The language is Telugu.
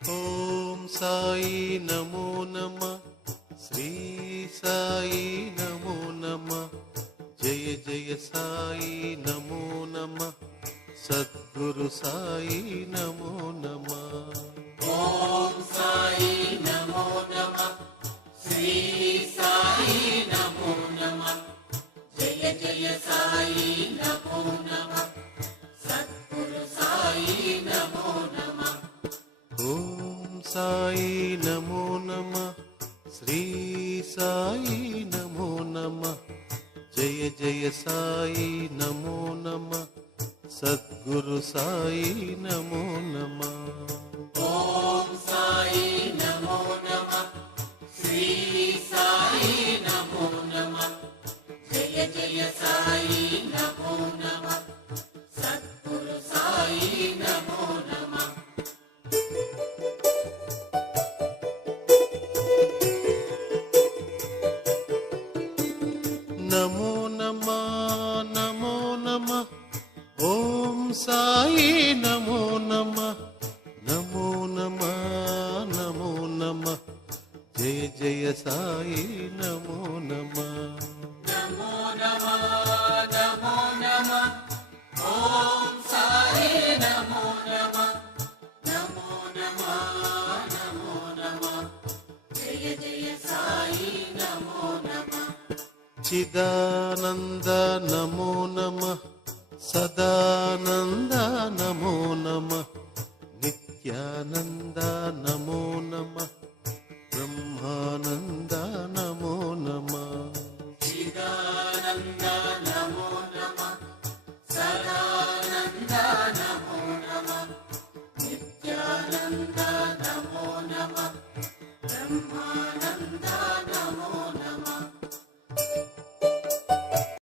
ఓం సాయి నమో నమ, శ్రీ సాయి నమో నమ, జయ జయ సాయి నమో నమ, సద్గురు సాయి నమో నమ. ఓం సాయి నమో నమ, శ్రీ సాయి నమో నమ, జయ జయ సాయి నమో నమ, సద్గురు సాయి నమో నమ. ఓం సాయి నమో నమ, శ్రీ సాయి నమో నమ, జయ జయ సాయి నమో నమ, సద్గురు సాయి నమో నమ. ఓం సాయి నమో నమ, శ్రీ సాయి నమో నమ, జయ జయ సాయి నమో నమ, సద్గురు సాయి నమో నమ. నమో నమ నమో నమ, ఓం సాయి నమో నమ, నమో నమ నమో నమ, జయ జయ సాయి నమో నమ. నమో నమ నమో నమ, ఓం సాయి నమో నమ, నమో నమ నమో నమ, జయ జయ సాయి నమో నమ. చిదానంద నమో నమ, సదానంద నమో నమ, నిత్యానంద నమో నమ, బ్రహ్మానంద నమో నమ. చిదానంద నమో నమ, సదానంద నమో నమ, నిత్యానంద నమో నమ, బ్రహ్మ